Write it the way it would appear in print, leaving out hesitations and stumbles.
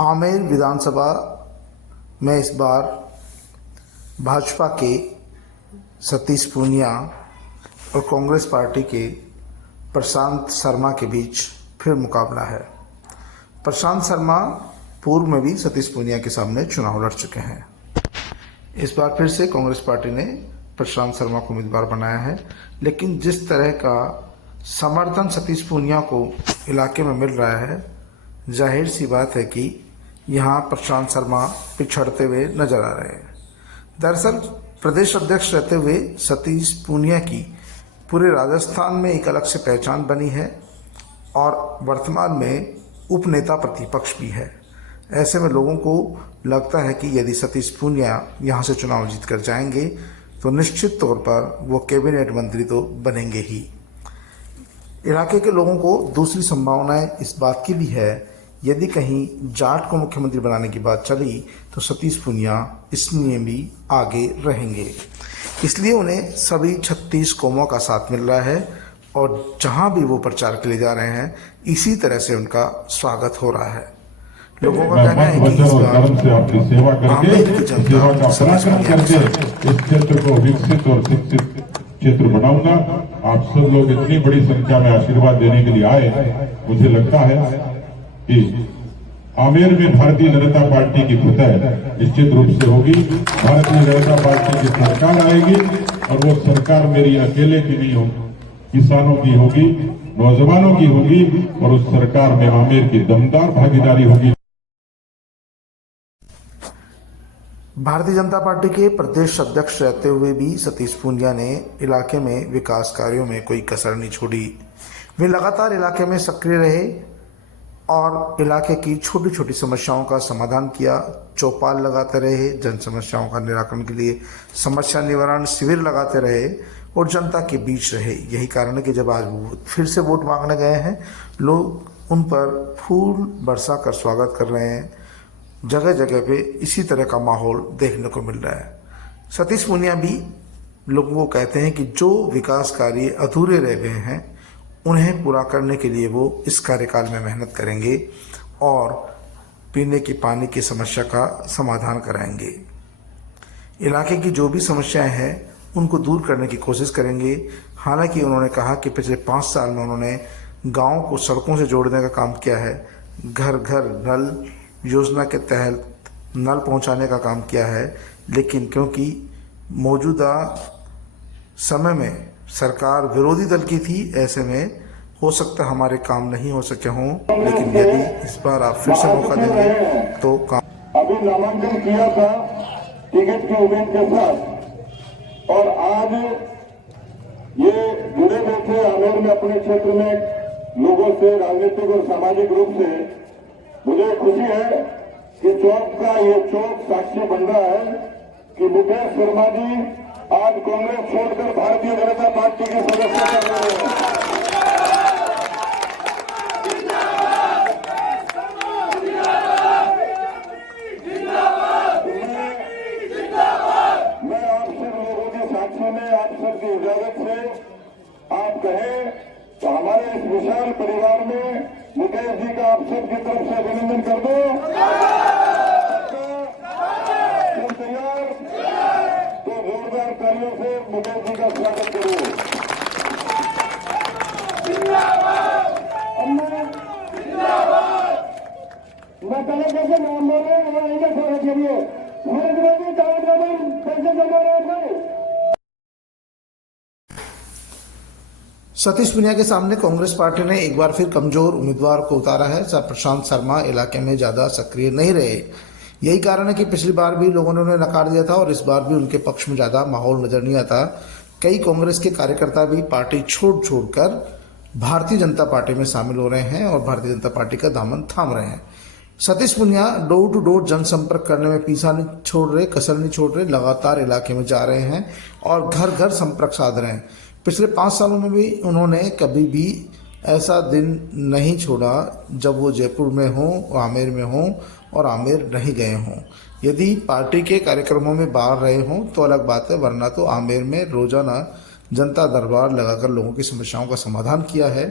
आमेर विधानसभा में इस बार भाजपा के सतीश पूनिया और कांग्रेस पार्टी के प्रशांत शर्मा के बीच फिर मुकाबला है। प्रशांत शर्मा पूर्व में भी सतीश पूनिया के सामने चुनाव लड़ चुके हैं। इस बार फिर से कांग्रेस पार्टी ने प्रशांत शर्मा को उम्मीदवार बनाया है, लेकिन जिस तरह का समर्थन सतीश पूनिया को इलाके में मिल रहा है, जाहिर सी बात है कि यहाँ प्रशांत शर्मा पिछड़ते हुए नजर आ रहे हैं। दरअसल प्रदेश अध्यक्ष रहते हुए सतीश पूनिया की पूरे राजस्थान में एक अलग से पहचान बनी है और वर्तमान में उपनेता प्रतिपक्ष भी है। ऐसे में लोगों को लगता है कि यदि सतीश पूनिया यहाँ से चुनाव जीतकर जाएंगे तो निश्चित तौर पर वो कैबिनेट मंत्री तो बनेंगे ही। इलाके के लोगों को दूसरी संभावनाएं इस बात की भी है, यदि कहीं जाट को मुख्यमंत्री बनाने की बात चली तो सतीश पूनिया इसमें भी आगे रहेंगे। इसलिए उन्हें सभी 36 कौमों का साथ मिल रहा है और जहां भी वो प्रचार के लिए जा रहे हैं, इसी तरह से उनका स्वागत हो रहा है। लोगों का कहना है कि इस बार आमेर की जनता सतीश पूनिया के साथ इस क्षेत्र को विकसित और शिक्षित क्षेत्र बनाऊंगा। आप सब लोग इतनी बड़ी संख्या में आशीर्वाद देने के लिए आए, मुझे लगता है कि आमेर में भारतीय जनता पार्टी की फतह निश्चित रूप से होगी। भारतीय जनता पार्टी की सरकार आएगी और वो सरकार मेरी अकेले की नहीं होगी, किसानों की होगी, नौजवानों की होगी और उस सरकार में आमेर की दमदार भागीदारी होगी। भारतीय जनता पार्टी के प्रदेश अध्यक्ष रहते हुए भी सतीश पूनिया ने इलाके में विकास कार्यों में कोई कसर नहीं छोड़ी। वे लगातार इलाके में सक्रिय रहे और इलाके की छोटी छोटी समस्याओं का समाधान किया। चौपाल लगाते रहे, जन समस्याओं का निराकरण के लिए समस्या निवारण शिविर लगाते रहे और जनता के बीच रहे। यही कारण है कि जब आज वो फिर से वोट मांगने गए हैं, लोग उन पर फूल बरसा कर स्वागत कर रहे हैं। जगह जगह पे इसी तरह का माहौल देखने को मिल रहा है। सतीश पूनिया भी लोगों को कहते हैं कि जो विकास कार्य अधूरे रह गए हैं उन्हें पूरा करने के लिए वो इस कार्यकाल में मेहनत करेंगे और पीने की पानी की समस्या का समाधान कराएंगे। इलाके की जो भी समस्याएं हैं उनको दूर करने की कोशिश करेंगे। हालांकि उन्होंने कहा कि पिछले 5 साल में उन्होंने गाँव को सड़कों से जोड़ने का काम किया है, घर घर नल योजना के तहत नल पहुंचाने का काम किया है, लेकिन क्योंकि मौजूदा समय में सरकार विरोधी दल की थी, ऐसे में हो सकता हमारे काम नहीं हो सके हों, लेकिन यदि इस बार आप फिर से मौका देंगे तो काम। अभी नामांकन किया था टिकट की उम्मीद के साथ और आज ये जुड़े हुए थे आमेर में अपने क्षेत्र में लोगों से राजनीतिक और सामाजिक रूप से। मुझे खुशी है कि चौक का ये चौक साक्षी बन रहा है कि मुकेश शर्मा जी आज कांग्रेस छोड़कर भारतीय जनता पार्टी के सदस्य कर रहे हैं। मैं आप सब लोगों की साक्षी में आप सबकी इजाजत से आप कहें तो हमारे इस विशाल परिवार में मुकेश जी का आप सबकी तरफ से अभिनंदन कर दो। सब तैयार तो जोरदार तालियों से मुकेश जी का स्वागत करो। मैं पहले कैसे नाम बोले स्वागत करिए। हमारे विरोधी कैसे जमा रहे थे। सतीश पूनिया के सामने कांग्रेस पार्टी ने एक बार फिर कमजोर उम्मीदवार को उतारा है। प्रशांत शर्मा इलाके में ज़्यादा सक्रिय नहीं रहे। यही कारण है कि पिछली बार भी लोगों ने उन्हें नकार दिया था और इस बार भी उनके पक्ष में ज़्यादा माहौल नजर नहीं आता। कई कांग्रेस के कार्यकर्ता भी पार्टी छोड़कर भारतीय जनता पार्टी में शामिल हो रहे हैं और भारतीय जनता पार्टी का दामन थाम रहे हैं। Satish Poonia door to door जनसंपर्क करने में पीछा नहीं छोड़ रहे, कसर नहीं छोड़ रहे, लगातार इलाके में जा रहे हैं और घर घर संपर्क साध रहे हैं। पिछले 5 सालों में भी उन्होंने कभी भी ऐसा दिन नहीं छोड़ा जब वो जयपुर में हों, आमेर में हों और आमेर नहीं गए हों। यदि पार्टी के कार्यक्रमों में बाहर रहे हों तो अलग बात है, वरना तो आमेर में रोजाना जनता दरबार लगाकर लोगों की समस्याओं का समाधान किया है।